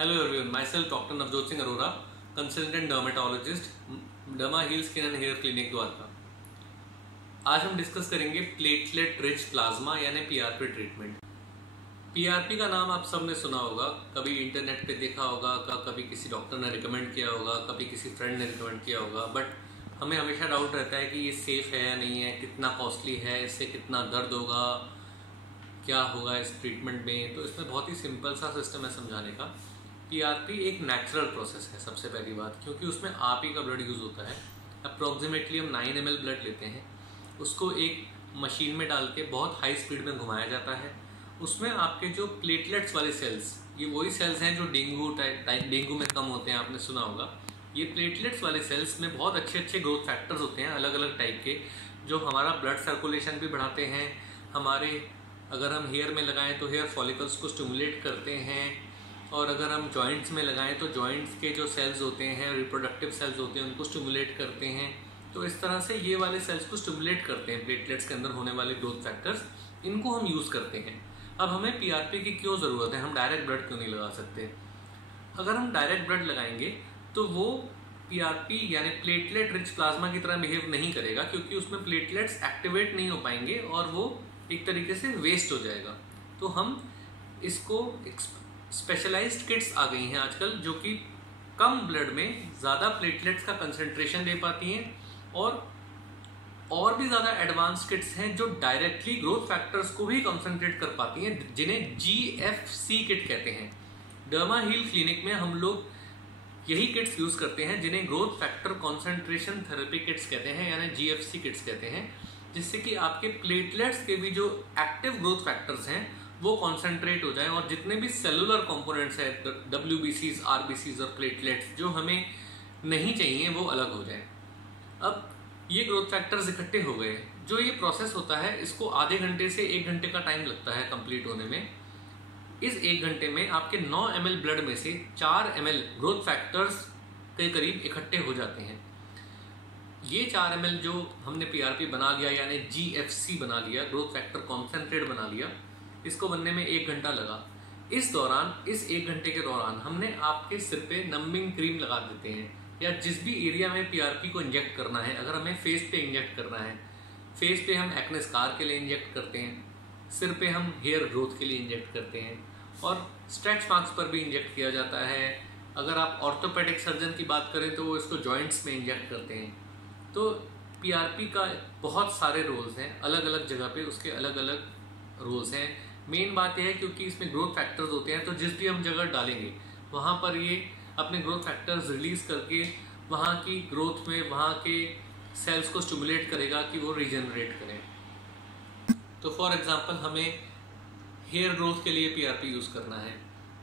Hello everyone, myself Dr. Navjot Singh Arora, consultant dermatologist, Derma Heal Skin and Hair Clinic Dwarka. आज हम discuss करेंगे platelet rich plasma यानी PRP treatment. PRP का नाम आप सबने सुना होगा, कभी इंटरनेट पे देखा होगा, कभी किसी डॉक्टर ने रिकमेंड किया होगा, कभी किसी फ्रेंड ने रिकमेंड किया होगा, बट हमें हमेशा डाउट रहता है कि ये सेफ है या नहीं है, कितना कॉस्टली है, इससे कितना दर्द होगा, क्या होगा इस ट्रीटमेंट में। तो इसमें बहुत ही सिंपल सा सिस्टम है समझाने का। पीआरपी एक नेचुरल प्रोसेस है सबसे पहली बात, क्योंकि उसमें आप ही का ब्लड यूज़ होता है। अप्रॉक्सीमेटली हम 9 ml ब्लड लेते हैं, उसको एक मशीन में डाल के बहुत हाई स्पीड में घुमाया जाता है। उसमें आपके जो प्लेटलेट्स वाले सेल्स, ये वही सेल्स हैं जो डेंगू में कम होते हैं, आपने सुना होगा। ये प्लेटलेट्स वाले सेल्स में बहुत अच्छे अच्छे ग्रोथ फैक्टर्स होते हैं अलग अलग टाइप के, जो हमारा ब्लड सर्कुलेशन भी बढ़ाते हैं। हमारे अगर हम हेयर में लगाएं तो हेयर फॉलिकल्स को स्टिमुलेट करते हैं, और अगर हम जॉइंट्स में लगाएं तो जॉइंट्स के जो सेल्स होते हैं, रिप्रोडक्टिव सेल्स होते हैं, उनको स्टिमुलेट करते हैं। तो इस तरह से ये वाले सेल्स को स्टिमुलेट करते हैं प्लेटलेट्स के अंदर होने वाले ग्रोथ फैक्टर्स, इनको हम यूज़ करते हैं। अब हमें पीआरपी की क्यों ज़रूरत है, हम डायरेक्ट ब्लड क्यों नहीं लगा सकते? अगर हम डायरेक्ट ब्लड लगाएंगे तो वो पीआरपी यानी प्लेटलेट रिच प्लाज्मा की तरह बिहेव नहीं करेगा, क्योंकि उसमें प्लेटलेट्स एक्टिवेट नहीं हो पाएंगे और वो एक तरीके से वेस्ट हो जाएगा। तो हम इसको स्पेशलाइज्ड किट्स आ गई हैं आजकल, जो कि कम ब्लड में ज़्यादा प्लेटलेट्स का कंसंट्रेशन दे पाती हैं, और भी ज़्यादा एडवांस किट्स हैं जो डायरेक्टली ग्रोथ फैक्टर्स को भी कंसंट्रेट कर पाती हैं, जिन्हें जीएफसी किट कहते हैं। डर्मा हील क्लिनिक में हम लोग यही किट्स यूज़ करते हैं, जिन्हें growth factor concentration therapy kits कहते हैं, यानी जीएफसी किट्स कहते हैं, जिससे कि आपके प्लेटलेट्स के भी जो एक्टिव ग्रोथ फैक्टर्स हैं वो कॉन्सेंट्रेट हो जाएं, और जितने भी सेलुलर कंपोनेंट्स हैं, डब्ल्यूबीसीज, आरबीसीज और प्लेटलेट्स जो हमें नहीं चाहिए, वो अलग हो जाएं। अब ये ग्रोथ फैक्टर्स इकट्ठे हो गए। जो ये प्रोसेस होता है, इसको आधे घंटे से 1 घंटे का टाइम लगता है कंप्लीट होने में। इस 1 घंटे में आपके 9 ml ब्लड में से 4 ml ग्रोथ फैक्टर्स के करीब इकट्ठे हो जाते हैं। ये 4 ml जो हमने पीआरपी बना लिया, यानी जीएफसी बना लिया, ग्रोथ फैक्टर कॉन्सेंट्रेट बना लिया, इसको बनने में 1 घंटा लगा। इस 1 घंटे के दौरान हमने आपके सिर पे नम्बिंग क्रीम लगा देते हैं, या जिस भी एरिया में पीआरपी को इंजेक्ट करना है। अगर हमें फेस पे इंजेक्ट करना है, फेस पे हम एक्ने स्कार के लिए इंजेक्ट करते हैं, सिर पे हम हेयर ग्रोथ के लिए इंजेक्ट करते हैं, और स्ट्रेच मार्क्स पर भी इंजेक्ट किया जाता है। अगर आप ऑर्थोपेडिक सर्जन की बात करें तो वो इसको जॉइंट्स में इंजेक्ट करते हैं। तो पीआरपी का बहुत सारे रोल्स हैं, अलग अलग जगह पे उसके अलग अलग रोल्स हैं। मेन बात यह है, क्योंकि इसमें ग्रोथ फैक्टर्स होते हैं, तो जिस भी हम जगह डालेंगे वहाँ पर ये अपने ग्रोथ फैक्टर्स रिलीज करके वहाँ की ग्रोथ में वहाँ के सेल्स को स्टिमुलेट करेगा कि वो रीजनरेट करें। तो फॉर एग्जांपल हमें हेयर ग्रोथ के लिए पीआरपी यूज़ करना है,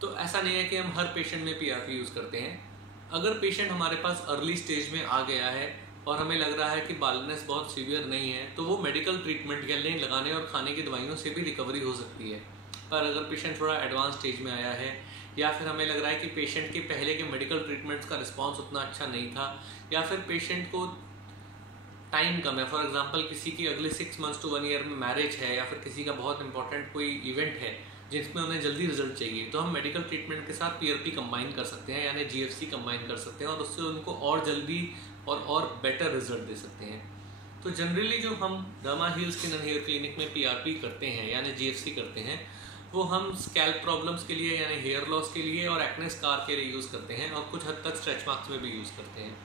तो ऐसा नहीं है कि हम हर पेशेंट में पीआरपी यूज़ करते हैं। अगर पेशेंट हमारे पास अर्ली स्टेज में आ गया है और हमें लग रहा है कि बालनेस बहुत सीवियर नहीं है, तो वो मेडिकल ट्रीटमेंट के लिए लगाने और खाने की दवाइयों से भी रिकवरी हो सकती है। पर अगर पेशेंट थोड़ा एडवांस स्टेज में आया है, या फिर हमें लग रहा है कि पेशेंट के पहले के मेडिकल ट्रीटमेंट्स का रिस्पॉन्स उतना अच्छा नहीं था, या फिर पेशेंट को टाइम कम है, फॉर एग्जांपल किसी की अगले 6 months to 1 year में मैरिज है, या फिर किसी का बहुत इंपॉर्टेंट कोई इवेंट है जिसमें उन्हें जल्दी रिजल्ट चाहिए, तो हम मेडिकल ट्रीटमेंट के साथ पीआरपी कंबाइन कर सकते हैं, यानी जीएफसी कंबाइन कर सकते हैं, और उससे उनको और जल्दी और बेटर रिजल्ट दे सकते हैं। तो जनरली जो हम derma heal skin and hair clinic में पीआरपी करते हैं यानी जीएफसी करते हैं, वो हम स्कैल्प प्रॉब्लम्स के लिए यानी हेयर लॉस के लिए और एक्ने स्कार के लिए यूज़ करते हैं, और कुछ हद तक स्ट्रेच मार्क्स में भी यूज़ करते हैं।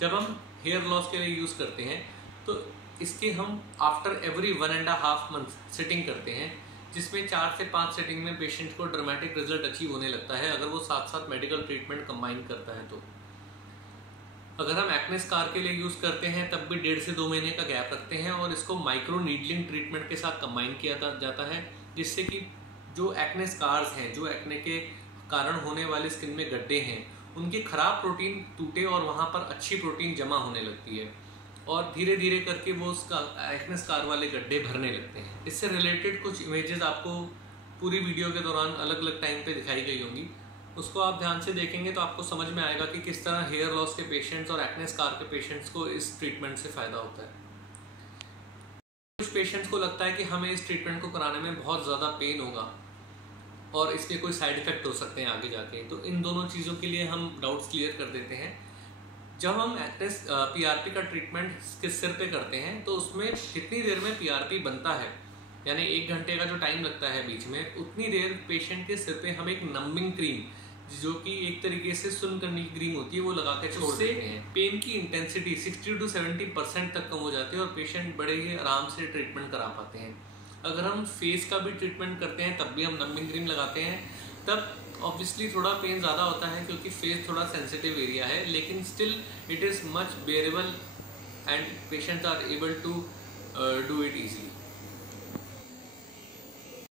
जब हम हेयर लॉस के लिए यूज़ करते हैं तो इसके हम आफ्टर एवरी 1.5 month सिटिंग करते हैं, जिसमें 4 से 5 सिटिंग में पेशेंट को ड्रामेटिक रिजल्ट अचीव होने लगता है, अगर वो साथ साथ मेडिकल ट्रीटमेंट कंबाइन करता है। तो अगर हम एक्ने स्कार के लिए यूज़ करते हैं तब भी 1.5 से 2 महीने का गैप रखते हैं, और इसको माइक्रो नीडलिंग ट्रीटमेंट के साथ कंबाइन किया जाता है, जिससे कि जो एक्ने स्कार्स हैं, जो एक्ने के कारण होने वाले स्किन में गड्ढे हैं, उनकी खराब प्रोटीन टूटे और वहाँ पर अच्छी प्रोटीन जमा होने लगती है, और धीरे धीरे करके वो उसका एक्ने स्कार वाले गड्ढे भरने लगते हैं। इससे रिलेटेड कुछ इमेजेस आपको पूरी वीडियो के दौरान अलग अलग टाइम पे दिखाई गई होंगी, उसको आप ध्यान से देखेंगे तो आपको समझ में आएगा कि किस तरह हेयर लॉस के पेशेंट्स और एक्ने स्कार के पेशेंट्स को इस ट्रीटमेंट से फ़ायदा होता है। कुछ पेशेंट्स को लगता है कि हमें इस ट्रीटमेंट को कराने में बहुत ज़्यादा पेन होगा, और इसके कोई साइड इफेक्ट हो सकते हैं आगे जाके। तो इन दोनों चीज़ों के लिए हम डाउट्स क्लियर कर देते हैं। जब हम पीआरपी का ट्रीटमेंट किस सिर पे करते हैं तो उसमें कितनी देर में पीआरपी बनता है, यानी 1 घंटे का जो टाइम लगता है बीच में, उतनी देर पेशेंट के सिर पे हम एक नंबिंग क्रीम, जो कि एक तरीके से सुन्न करने की क्रीम होती है, वो लगा के छोड़ देते हैं। पेन की इंटेंसिटी 60 to 70% तक कम हो जाती है और पेशेंट बड़े ही आराम से ट्रीटमेंट करा पाते हैं। अगर हम फेस का भी ट्रीटमेंट करते हैं तब भी हम नंबिंग क्रीम लगाते हैं, तब ऑब्वियसली थोड़ा पेन ज़्यादा होता है क्योंकि फेस थोड़ा सेंसिटिव एरिया है, लेकिन still it is much bearable and patients are able to do it easily.